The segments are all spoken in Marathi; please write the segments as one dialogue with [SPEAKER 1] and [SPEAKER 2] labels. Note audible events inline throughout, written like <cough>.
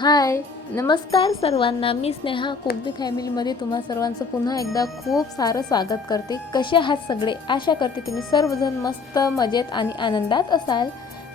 [SPEAKER 1] हाय. नमस्कार सर्वांना. मी स्नेहा कोकदी फॅमिलीमध्ये तुम्हा सर्वांचं पुन्हा एकदा खूप सारं स्वागत करते. कसे आहात सगळे? आशा करते तुम्ही सर्वजण मस्त मजेत आणि आनंदात असाल.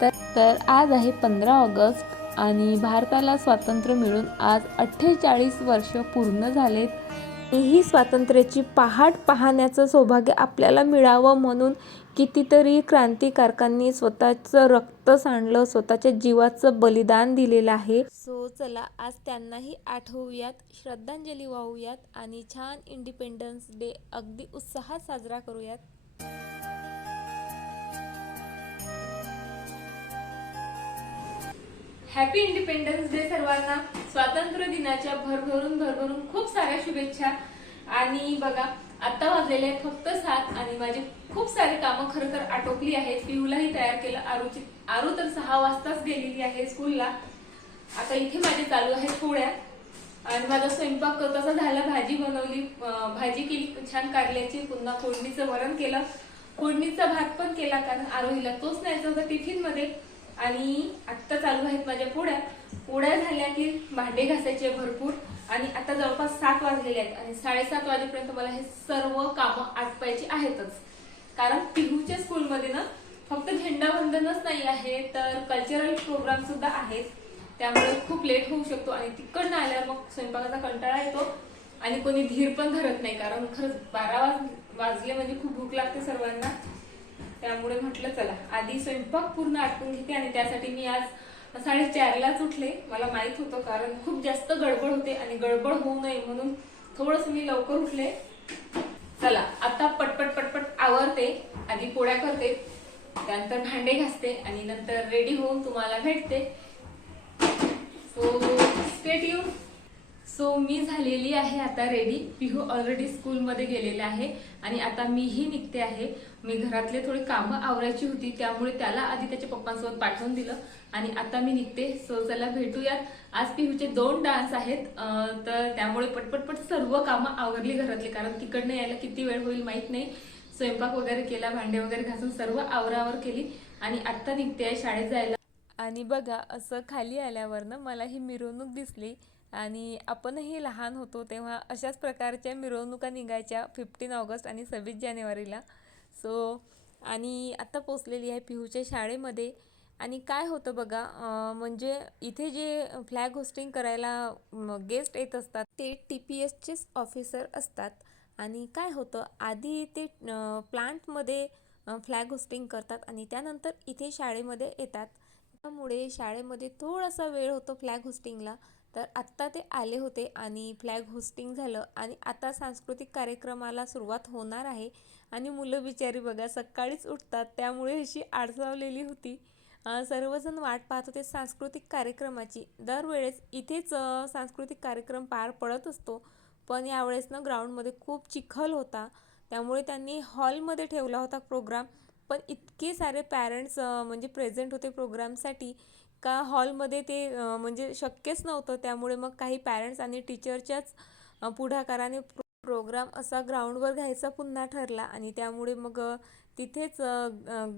[SPEAKER 1] तर तर आज आहे पंधरा ऑगस्ट आणि भारताला स्वातंत्र्य मिळून आज अठ्ठेचाळीस वर्ष पूर्ण झालेत. ही स्वातंत्र्याची पहाट पाहण्याचं सौभाग्य आपल्याला मिळावं म्हणून कितीतरी क्रांतिकारकांनी स्वतःचं रक्त सांडलं स्वतःच्या जीवाचं बलिदान दिलेलं आहे. सो चला आज त्यांनाही आठवूयात श्रद्धांजली वाहूयात आणि छान इंडिपेंडन्स डे अगदी उत्साहात साजरा करूयात. हॅपी इंडिपेंडन्स डे सर्वांना. स्वातंत्र्य दिनाच्या भरभरून भरभरून खूप साऱ्या शुभेच्छा. आणि बघा आता वाजलेले आहेत फक्त सात आणि माझे खूप सारे कामं खरं तर आटोपली आहेत. पिऊलाही तयार केलं. आरूची आरू तर सहा वाजताच गेलेली आहे स्कूलला आता इथे माझे चालू आहेत पोळ्या. आणि माझा स्वयंपाक करताचा झाला. भाजी बनवली भाजी केली छान काढल्याची पुन्हा फोडणीचं वरण केलं. फोडणीचा भात पण केला कारण आरोहीला तोच न्यायचा होता टिफिनमध्ये आणि आत्ता चालू आहेत माझ्या पोळ्या पोळ्या झाल्या की भांडे घासायचे भरपूर आणि आता जवळपास सात वाजलेले आहेत आणि साडेसात वाजेपर्यंत मला हे सर्व कामं आटपायची आहेतच. कारण पिहूच्या स्कूलमध्ये ना फक्त झेंडावंदनच नाही आहे तर कल्चरल प्रोग्राम सुद्धा आहेत. त्यामुळे खूप लेट होऊ शकतो आणि तिकडनं आल्यावर मग स्वयंपाकाचा कंटाळा येतो आणि कोणी धीर पण धरत नाही कारण खरंच बारा वाज वाजले म्हणजे खूप भूक लागते सर्वांना. त्यामुळे म्हटलं चला आधी स्वयंपाक पूर्ण आटपून घेते आणि त्यासाठी मी आज साडेचारलाच उठले. मला माहीत होतं कारण खूप जास्त गडबड होते आणि गडबड होऊ नये म्हणून थोडस मी लवकर उठले. चला आता पटपट पटपट आवरते आधी पोळ्या करते. त्यानंतर भांडे घासते आणि नंतर रेडी होऊन तुम्हाला भेटते. सो स्टेट यू सो मी झालेली आहे आता रेडी पिहू ऑलरेडी स्कूलमध्ये गेलेले आहे आणि आता मीही निघते आहे. मी घरातले थोडी कामं आवरायची होती त्यामुळे त्याला आधी त्याच्या पप्पांसोबत पाठवून दिलं आणि आता मी निघते. सो चला भेटूयात. आज पिहूचे दोन डान्स आहेत. तर त्यामुळे पटपटपट सर्व कामं आवरली घरातली कारण तिकडनं यायला किती वेळ होईल माहीत नाही. स्वयंपाक वगैरे केला भांडे वगैरे घासून सर्व आवरावर केली आणि आत्ता निघते आहे शाळेत जायला. आणि बघा असं खाली आल्यावरनं मला ही मिरवणूक दिसली. आणि आपणही लहान होतो तेव्हा अशाच प्रकारच्या मिरवणुका निघायच्या फिफ्टीन ऑगस्ट आणि सव्वीस जानेवारीला. सो आणि आत्ता पोचलेली आहे पिहूच्या शाळेमध्ये. आणि काय होतं बघा म्हणजे इथे जे फ्लॅग होस्टिंग करायला गेस्ट येत असतात ते टी पी एसचेच ऑफिसर असतात. आणि काय होतं आधी ते प्लांटमध्ये फ्लॅग होस्टिंग करतात आणि त्यानंतर इथे शाळेमध्ये येतात. त्यामुळे शाळेमध्ये थोडासा वेळ होतो फ्लॅग होस्टिंगला तर आत्ता ते आले होते आणि फ्लॅग होस्टिंग झालं आणि आता सांस्कृतिक कार्यक्रमाला सुरुवात होणार आहे. आणि मुलं बिचारी बघा सकाळीच उठतात. त्यामुळे अशी आडसावलेली होती. सर्वजण वाट पाहत होते सांस्कृतिक कार्यक्रमाची. दरवेळेस इथेच सांस्कृतिक कार्यक्रम पार पडत असतो. पण यावेळेस ना ग्राउंडमध्ये खूप चिखल होता. त्यामुळे त्यांनी हॉलमध्ये ठेवला होता प्रोग्राम पण इतके सारे पॅरेंट्स म्हणजे प्रेझेंट होते प्रोग्रामसाठी का हॉलमध्ये ते म्हणजे शक्यच नव्हतं. त्यामुळे मग काही पॅरेंट्स आणि टीचरच्याच पुढाकाराने प्रोग्राम असा ग्राउंडवर घ्यायचा पुन्हा ठरला. आणि त्यामुळे मग तिथेच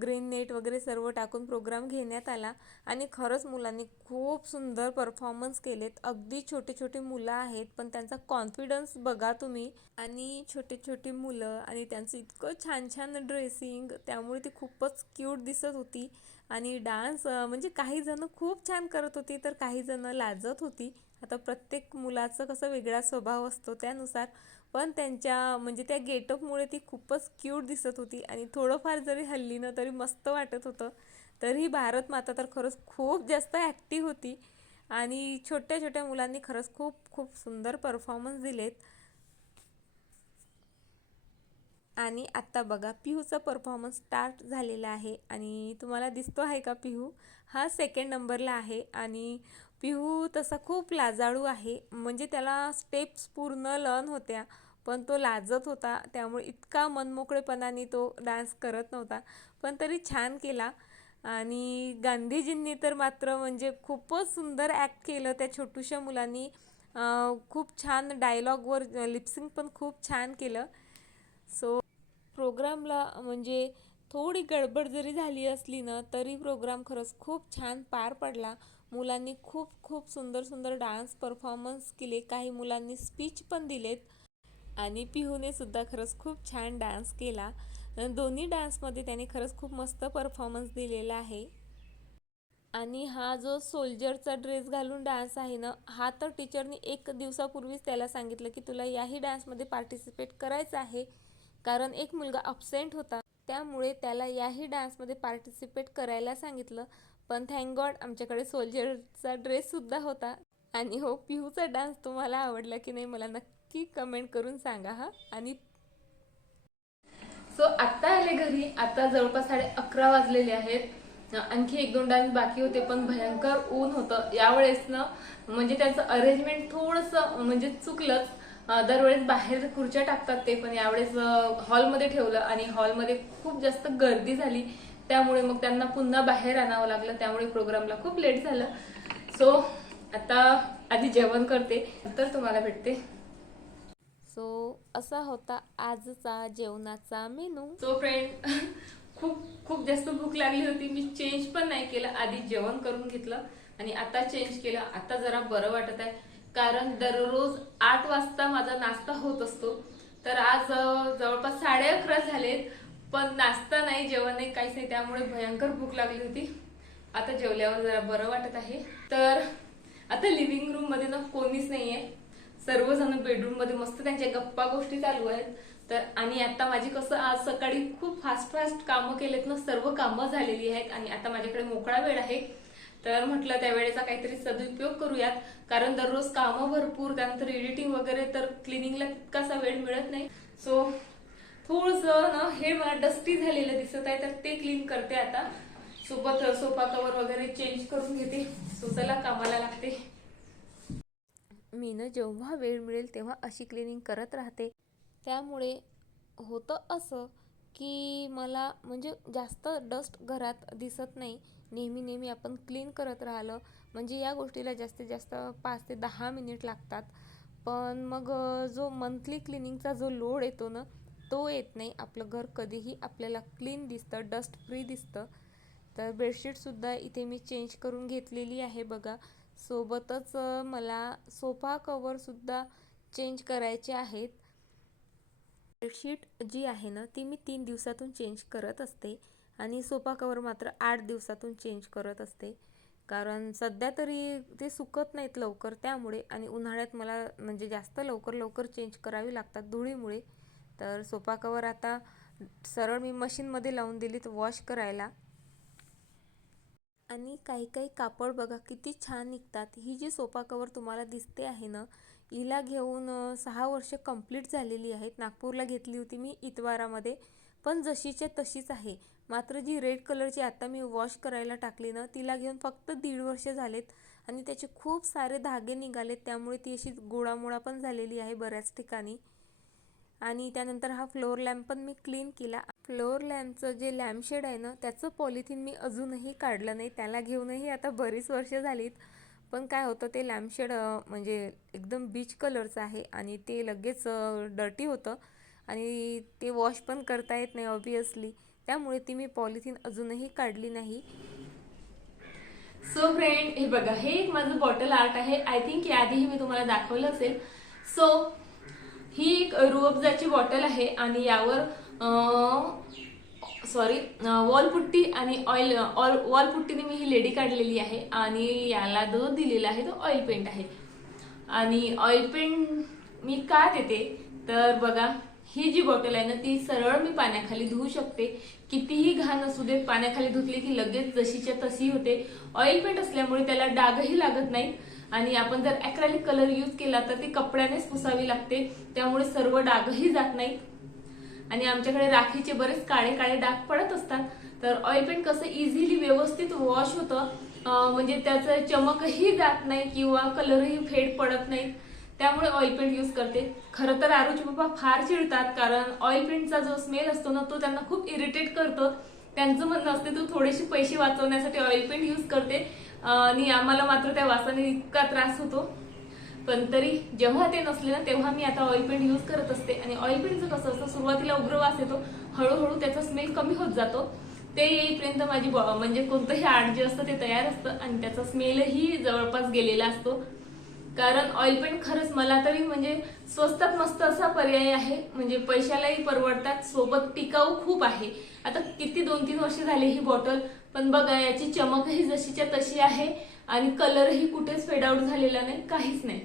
[SPEAKER 1] ग्रीन नेट वगैरे सर्व टाकून प्रोग्राम घेण्यात आला. आणि खरंच मुलांनी खूप सुंदर परफॉर्मन्स केलेत. अगदी छोटे छोटे मुलं आहेत पण त्यांचा कॉन्फिडन्स बघा तुम्ही. आणि छोटे छोटे मुलं आणि त्यांचं इतकं छान छान ड्रेसिंग त्यामुळे ती खूपच क्यूट दिसत होती. आणि डान्स म्हणजे काही जणं खूप छान करत होती तर काही जणं लाजत होती. आता प्रत्येक मुलाचं कसं वेगळा स्वभाव असतो त्यानुसार. पण त्यांच्या म्हणजे त्या गेटअपमुळे ती खूपच क्यूट दिसत होती. आणि थोडंफार जरी हल्ली ना तरी मस्त वाटत होतं. तरीही भारत माता तर खरंच खूप जास्त ॲक्टिव्ह होती. आणि छोट्या छोट्या मुलांनी खरंच खूप खूप सुंदर परफॉर्मन्स दिलेत. आणि आत्ता बघा पिहूचा परफॉर्मन्स स्टार्ट झालेला आहे आणि तुम्हाला दिसतो आहे का पिहू? हा सेकंड नंबरला आहे आणि पिहू तसा खूप लाजाळू आहे. म्हणजे त्याला स्टेप्स पूर्ण लर्न होत्या पण तो लाजत होता. त्यामुळे इतका मनमोकळेपणाने तो डान्स करत नव्हता पण तरी छान केला. आणि गांधीजींनी तर मात्र म्हणजे खूपच सुंदर ॲक्ट केलं त्या छोटूशा मुलांनी. खूप छान डायलॉगवर लिप्सिंग पण खूप छान केलं. सो प्रोग्रामला म्हणजे थोडी गडबड जरी झाली असली ना तरी प्रोग्राम खरंच खूप छान पार पडला.
[SPEAKER 2] मुलांनी खूप खूप सुंदर सुंदर डान्स परफॉर्मन्स केले. काही मुलांनी स्पीच पण दिलेत. आणि पिहूने सुद्धा खरंच खूप छान डान्स केला. दोन्ही डान्समध्ये त्याने खरंच खूप मस्त परफॉर्मन्स दिलेला आहे. आणि हा जो सोल्जरचा ड्रेस घालून डान्स आहे ना हा तर टीचरनी एक दिवसापूर्वीच त्याला सांगितलं की तुला याही डान्समध्ये पार्टिसिपेट करायचं आहे. कारण एक मुलगा अबसेंट होता त्यामुळे त्याला याही डान्समध्ये पार्टिसिपेट करायला सांगितलं. पण थँक गॉड आमच्याकडे सोल्जरचा ड्रेससुद्धा होता. आणि हो पिहूचा डान्स तुम्हाला आवडला की नाही मला नक्की कमेंट करून सांगा हा. आणि
[SPEAKER 1] सो आत्ता आले घरी. आता जवळपास साडे अकरा वाजलेले आहेत. आणखी एक दोन डान्स बाकी होते पण भयंकर ऊन होतं. यावेळेस ना म्हणजे त्यांचं अरेंजमेंट थोडंसं म्हणजे चुकलंच. दरवेळेस बाहेर खुर्च्या टाकतात ते पण यावेळेस हॉलमध्ये ठेवलं आणि हॉलमध्ये खूप जास्त गर्दी झाली. त्यामुळे मग त्यांना पुन्हा बाहेर आणावं लागलं. त्यामुळे प्रोग्रामला खूप लेट झालं. सो आता आधी जेवण करते. नंतर तुम्हाला भेटते.
[SPEAKER 2] सो असा होता आजचा जेवणाचा मेनू
[SPEAKER 1] सो फ्रेंड खूप खूप जास्त भूक लागली होती. मी चेंज पण नाही केलं. आधी जेवण करून घेतलं आणि आता चेंज केलं. आता जरा बरं वाटत आहे. कारण दररोज आठ वाजता माझा नाश्ता होत असतो. तर आज जवळपास साडे अकरा झालेत पण नाश्ता नाही जेवण नाही काहीच नाही. त्यामुळे भयंकर भूक लागली होती. आता जेवल्यावर जरा बरं वाटत आहे. तर आता लिव्हिंग रूममध्ये ना कोणीच नाहीये. सर्वजण बेडरूममध्ये मस्त त्यांच्या गप्पा गोष्टी चालू आहेत. तर आणि आता माझी कसं आज सकाळी खूप फास्ट फास्ट कामं केलेत ना सर्व कामं झालेली आहेत. आणि आता माझ्याकडे मोकळा वेळ आहे. तर म्हटलं त्यावेळेचा काहीतरी सदुपयोग करूयात. कारण दररोज कामं भरपूर त्यानंतर एडिटिंग वगैरे तर क्लिनिंगला तितकासा वेळ मिळत नाही. सो थोडस ना हे मला डस्टी झालेलं दिसत आहे तर ते क्लीन करते आता. सोबत सोफा कवर वगैरे चेंज करून घेते. सो चला कामाला लागते.
[SPEAKER 2] मी ना जेव्हा वेळ मिळेल तेव्हा अशी क्लिनिंग करत राहते. त्यामुळे होतं असं की मला म्हणजे जास्त डस्ट घरात दिसत नाही. नेहमी नेहमी आपण क्लीन करत राहिलं. म्हणजे या गोष्टीला जास्तीत जास्त पाच ते दहा मिनिट लागतात. पण मग जो मंथली क्लिनिंगचा जो लोड येतो ना तो येत नाही. आपलं घर कधीही आपल्याला क्लीन दिसतं डस्ट फ्री दिसतं. तर बेडशीटसुद्धा इथे मी चेंज करून घेतलेली आहे बघा. सोबतच मला सोफा कवरसुद्धा चेंज करायचे आहेत. बेडशीट जी आहे ना ती मी तीन दिवसातून चेंज करत असते. आणि सोफा कवर मात्र आठ दिवसातून चेंज करत असते. कारण सध्या तरी ते सुकत नाहीत लवकर त्यामुळे आणि उन्हाळ्यात मला म्हणजे जास्त लवकर लवकर चेंज करावी लागतात धुळीमुळे. तर सोफा कवर आता सरळ मी मशीनमध्ये लावून दिलीत वॉश करायला. आणि काही काही कापड बघा किती छान निघतात. ही जी सोफा कवर तुम्हाला दिसते आहे ना हिला घेऊन सहा वर्ष कंप्लीट झालेली आहेत. नागपूरला घेतली होती मी इतवारामध्ये. पण जशीच्या तशीच आहे. मात्र जी रेड कलरची आता मी वॉश करायला टाकली ना तिला घेऊन फक्त दीड वर्ष झालेत आणि त्याचे खूप सारे धागे निघालेत. त्यामुळे ती अशी गोळामोळा पण झालेली आहे बऱ्याच ठिकाणी. आणि त्यानंतर हा फ्लोअर लॅम्प पण मी क्लीन केला. फ्लोअर लॅम्पचं जे लॅम्पशेड आहे ना त्याचं पॉलिथिन मी अजूनही काढलं नाही. त्याला घेऊनही आता बरीच वर्ष झालीत. पण काय होतं ते लॅम्पशेड म्हणजे एकदम बीच कलरचं आहे आणि ते लगेच डर्टी होतं आणि ते वॉश पण करता येत नाही ऑब्वियसली त्यामुळे ती मी पॉलिथिन अजूनही काढली नाही.
[SPEAKER 1] सो फ्रेंड हे बघा हे एक माझं बॉटल आर्ट आहे. आय थिंक याआधीही मी तुम्हाला दाखवलं असेल. सो ही एक रुअबजाची बॉटल आहे आणि यावर सॉरी वॉलपुट्टी आणि ऑइल ऑल वॉलपुट्टीने मी ही लेडी काढलेली आहे आणि याला जो दिलेला आहे तो ऑइल पेंट आहे. आणि ऑइल पेंट मी का देते? तर बघा ही जी बॉटल आहे ना ती सरळ मी पाण्याखाली धुवू शकते. कितीही घाण असू दे पाण्याखाली धुतली की लगेच जशीच्या तशी होते. ऑइल पेंट असल्यामुळे त्याला डागही लागत नाही. आणि आपण जर ॲक्रॅलिक कलर यूज केला तर ती कपड्यानेच पुसावी लागते. त्यामुळे सर्व डागही जात नाहीत. आणि आमच्याकडे राखीचे बरेच काळे काळे डाग पडत असतात. तर ऑइल पेंट कसं इझिली व्यवस्थित वॉश होतं म्हणजे त्याचं चमकही जात नाही किंवा कलरही फेड पडत नाही. त्यामुळे ऑइल पेंट यूज करते. खरं तर आरुची पप्पा फार चिडतात कारण ऑइल पेंटचा जो स्मेल असतो ना तो त्यांना खूप इरिटेट करतो. त्यांचं म्हणणं असते तू थोडेसे पैसे वाचवण्यासाठी ऑइल पेंट यूज करते. आणि आम्हाला मात्र त्या वासाने इतका त्रास होतो. पण तरी जेव्हा ते नसले ना तेव्हा मी आता ऑइल पेंट यूज करत असते. आणि ऑइल पेंटचं कसं असतं सुरुवातीला उग्र वास येतो. हळूहळू त्याचा स्मेल कमी होत जातो. ते येईपर्यंत माझी म्हणजे कोणतंही आर्ट जे असतं ते तयार असतं आणि त्याचा स्मेलही जवळपास गेलेला असतो. कारण ऑइल पेंट खरंच मला तरी म्हणजे स्वस्तात मस्त असा पर्याय आहे. म्हणजे पैशालाही परवडतात सोबत टिकाऊ खूप आहे. आता किती दोन तीन वर्ष झाले ही बॉटल पण बघा याची चमकही जशीच्या तशी आहे आणि कलरही कुठेच फेड आउट झालेला नाही काहीच नाही.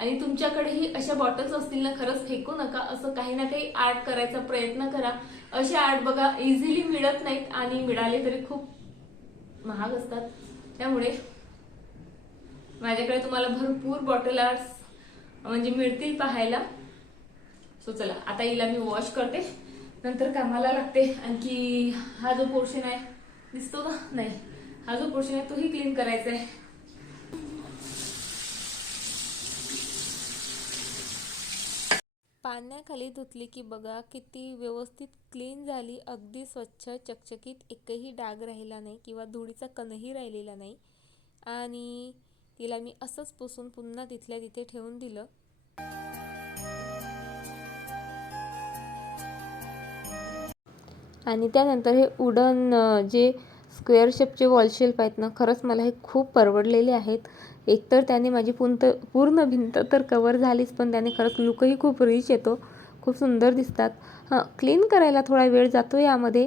[SPEAKER 1] आणि तुमच्याकडेही अशा बॉटल्स असतील ना खरंच फेकू नका. असं काही ना काही आर्ट करायचा प्रयत्न करा. असे आर्ट बघा इझिली मिळत नाहीत आणि मिळाले तरी खूप महाग असतात. त्यामुळे माझ्याकडे तुम्हाला भरपूर बॉटल आर्ट्स म्हणजे मिळतील पाहायला. सो चला आता हिला मी वॉश करते. नंतर कामाला लागते. आणखी हा जो पोर्शन आहे दिसतो का नाही. हा जो पोर्शन आहे तोही क्लीन करायचा आहे.
[SPEAKER 2] पाण्याखाली धुतली की बघा किती व्यवस्थित क्लीन झाली अगदी स्वच्छ चकचकीत एकही डाग राहिला नाही किंवा धुळीचा कणही राहिलेला नाही. आणि तिला मी असंच पुसून पुन्हा तिथल्या तिथे ठेवून दिलं. आणि त्यानंतर हे उडन जे स्क्वेअर शेपचे वॉल शेल्फ आहेत ना खरंच मला हे खूप परवडलेले आहेत. एकतर त्याने माझी पुंत पूर्ण भिंत तर कवर झालीच पण त्याने खरंच लुकही खूप रिच येतो. खूप सुंदर दिसतात. हां क्लीन करायला थोडा वेळ जातो यामध्ये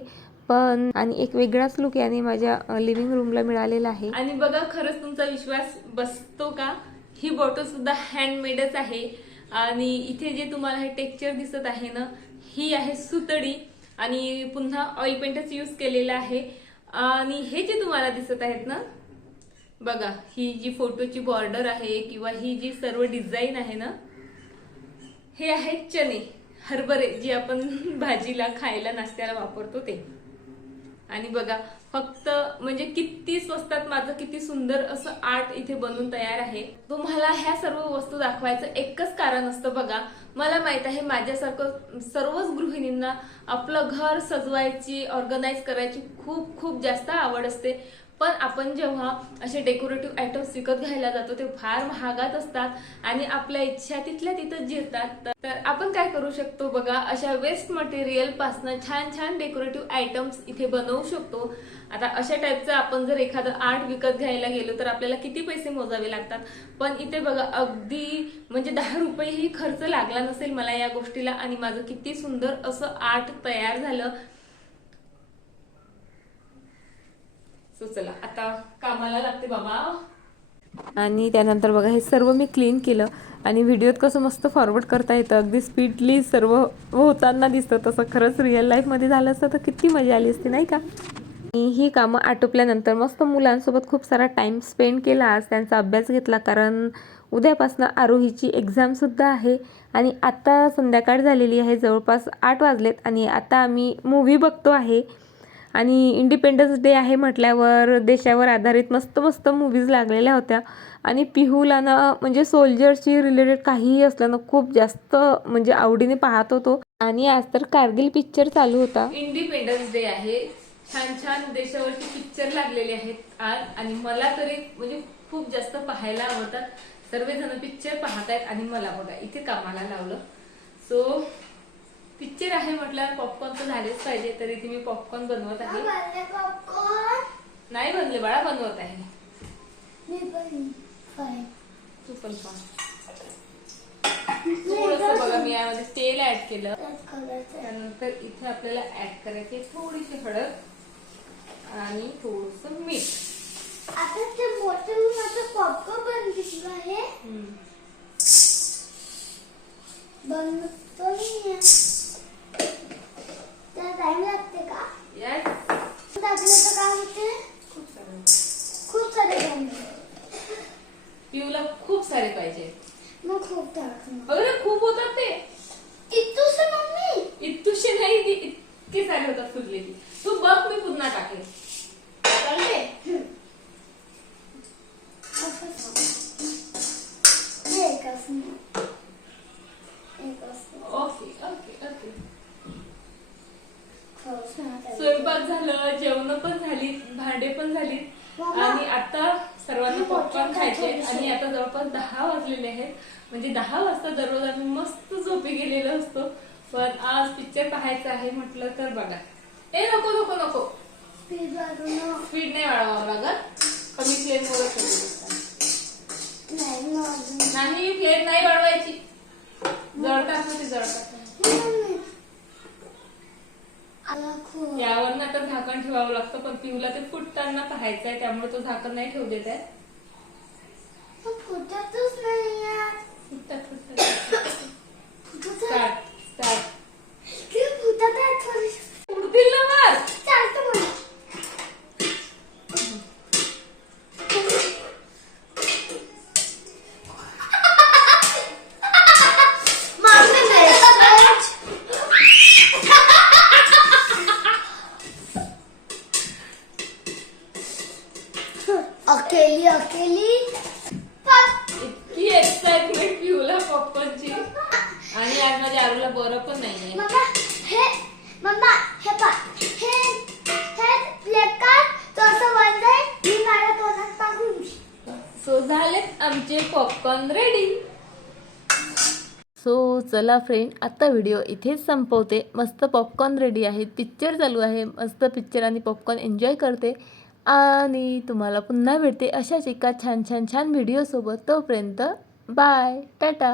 [SPEAKER 2] पण आणि एक वेगळाच लुक याने माझ्या लिव्हिंग रूमला मिळालेला आहे.
[SPEAKER 1] आणि बघा खरंच तुमचा विश्वास बसतो का? ही बॉटल सुद्धा हँडमेडच आहे. आणि इथे जे तुम्हाला हे टेक्स्चर दिसत आहे ना ही आहे सुतडी. आणि पुन्हा ऑइल पेंटच यूज केलेला आहे. आणि हे जे तुम्हाला दिसत आहेत ना बघा ही जी फोटोची बॉर्डर आहे किंवा ही जी सर्व डिझाईन आहे ना हे आहेत चणे हरभरे जे आपण <laughs> भाजीला खायला नाश्त्याला वापरतो ते. आणि बघा फक्त म्हणजे किती स्वस्तात माझं किती सुंदर असं आर्ट इथे बनून तयार आहे. तुम्हाला ह्या सर्व वस्तू दाखवायचं एकच कारण असतं बघा मला माहीत आहे माझ्यासारखं सर्वच गृहिणींना आपलं घर सजवायची ऑर्गनाईज करायची खूप खूप जास्त आवड असते. पण आपण जेव्हा असे डेकोरेटिव्ह आयटम्स विकत घ्यायला जातो ते फार महागात असतात आणि आपल्या इच्छा तिथल्या तिथं जिरतात. तर आपण काय करू शकतो बघा अशा वेस्ट मटेरियल पासनं छान छान डेकोरेटिव्ह आयटम्स इथे बनवू शकतो. आता अशा टाईपचं आपण जर एखादं आर्ट विकत घ्यायला गेलो तर आपल्याला किती पैसे मोजावे लागतात? पण इथे बघा अगदी म्हणजे दहा रुपयेही खर्च लागला नसेल मला या गोष्टीला आणि माझं किती सुंदर असं आर्ट तयार झालं. सो चला आता कामाला लागते बाबा.
[SPEAKER 2] आणि त्यानंतर बघा हे सर्व मी क्लीन केलं आणि व्हिडिओत कसं मस्त फॉरवर्ड करता येतं. अगदी स्पीडली सर्व होताना दिसतं. तसं खरंच रिअल लाईफमध्ये झालं असतं तर किती मजा आली असती नाही का? आणि ही कामं आटोपल्यानंतर मस्त मुलांसोबत खूप सारा टाईम स्पेंड केला. आज त्यांचा अभ्यास घेतला कारण उद्यापासून आरोहीची एक्झामसुद्धा आहे आणि आत्ता संध्याकाळ झालेली आहे जवळपास आठ वाजलेत आणि आता आम्ही मूव्ही बघतो आहे. आणि इंडिपेंडन्स डे आहे म्हटल्यावर देशावर आधारित मस्त मस्त मूवीज लागलेल्या होत्या. आणि पिहूला ना म्हणजे सोल्जरशी रिलेटेड काहीही असलं ना खूप जास्त म्हणजे आवडीने पाहत होतो. आणि आज तर कारगिल पिक्चर चालू होता.
[SPEAKER 1] इंडिपेंडन्स डे आहे. छान छान देशावरचे पिक्चर लागलेले आहेत आज. आणि मला तरी म्हणजे खूप जास्त पाहायला आवडतात. सर्वजण पिक्चर पाहतायत आणि मला बघा इथे कामाला लावलं. सो पिक्चर आहे म्हटलं पॉपकॉर्न तर झालेच पाहिजे तरी ती मी पॉपकॉर्न बनवत आहे. नाही बनले बाळा बनवत आहे. तू पण <laughs> थोडस बघा मी यामध्ये तेल ऍड केलं. त्यानंतर इथे आपल्याला ऍड करायची थोडीशी हळद आणि थोडस मीठ.
[SPEAKER 3] आता ते मोठं माझं पॉपकॉर्न पण दिसलं आहे. बनतो नाही त्याला टाइम लागते का?
[SPEAKER 1] Yes.
[SPEAKER 3] टाकलं तर काय होते
[SPEAKER 1] खूप सारं.
[SPEAKER 3] खूप सारे
[SPEAKER 1] पिऊला खूप सारे पाहिजे.
[SPEAKER 3] मग खूप टाकणं
[SPEAKER 1] बघ ना खूप होतात ते.
[SPEAKER 3] इतूस मम्मी?
[SPEAKER 1] इतुशे नाही इतके सारे होतात फुटलेली तू बघ मी पुन्हा टाकेल. आणि आता जवळपास दहा वाजलेले आहेत. म्हणजे दहा वाजता दररोज आम्ही मस्त झोपी गेलेलो असतो.
[SPEAKER 2] पण आज पिक्चर पाहायचं आहे म्हटलं तर बघा. ए नको नको नको.
[SPEAKER 3] स्पीड
[SPEAKER 2] नाही वाढवावं लागत कमी फ्लेम वर
[SPEAKER 3] नाही
[SPEAKER 2] फ्लेम नाही वाढवायची. जळतात ना ते जळतात यावर ना तर झाकण ठेवावं लागतं पण पिऊला ते फुटताना पाहायचं आहे त्यामुळे तो झाकण नाही ठेवू देत आहे.
[SPEAKER 3] पण फुटतच नाही
[SPEAKER 2] आरूला बरं पण नाहीये.
[SPEAKER 3] मम्मा हे मम्मा हे पा हे हे आहे मी माझ्या तोंडात टाकून
[SPEAKER 2] सो झालेत आमचे पॉपकॉर्न रेडी
[SPEAKER 1] सो चला फ्रेंड आता व्हिडिओ इथेच संपवते. मस्त पॉपकॉर्न रेडी आहे. पिक्चर चालू आहे. मस्त पिक्चर आणि पॉपकॉर्न एन्जॉय करते. आणि तुम्हाला पुन्हा भेटते अशाच एका छान छान छान व्हिडिओसोबत तोपर्यंत बाय टाटा